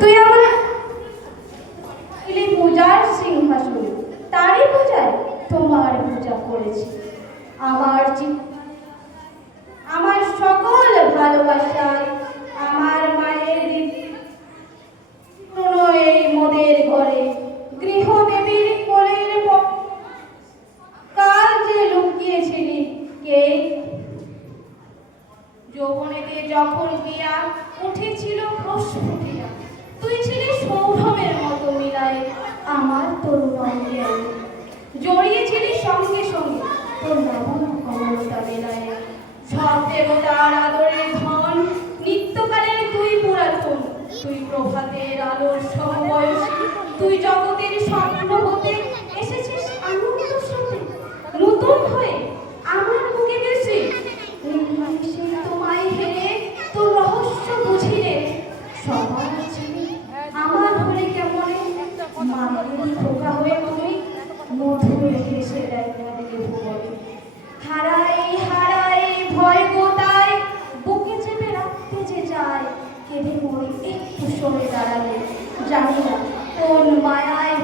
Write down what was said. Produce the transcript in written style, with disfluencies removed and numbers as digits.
তুই আমার পূজার সিংহাসন, তারই পূজায় তোমার পূজা করেছি। আমার আমার সকল ভালোবাসায় আমার মায়ের এই মোদের ঘরে গৃহদেবীর কোলের কাল যে লুকিয়েছিলি কে? যৌবনেতে যখন গিয়া উঠেছিল প্রস্ফুটিয়া, তুই ছিলি সৌরভের মতো মিলায় আমার তরুণ অঙ্গে, জড়িয়েছিলি সঙ্গে সঙ্গে তোর নবম অমরতা মেলায়। সব দেবতার আদরের ধন, নিত্যকালের তুই পুরাতন, তুই প্রভাতের আলোর সমবয়সী, তুই জগতের স্বপ্ন হতে এসেছিস আনন্দ সাথে নতুন হয়ে আমার বুকে বেশি নির্মানুষে তোমায় হেরে তোর রহস্য বুঝিলে সবার ছেলে আমার হলে কেমন মায়ের খোকা হয়ে তুমি মধুর হেসে দেয় ভুবনে। হারাই হারাই ভয় গোতায় বুকে চেপে রাখতে যে যায়, কেঁদে মরি একটু সরে দাঁড়ালে জানি না কোন মায়ায়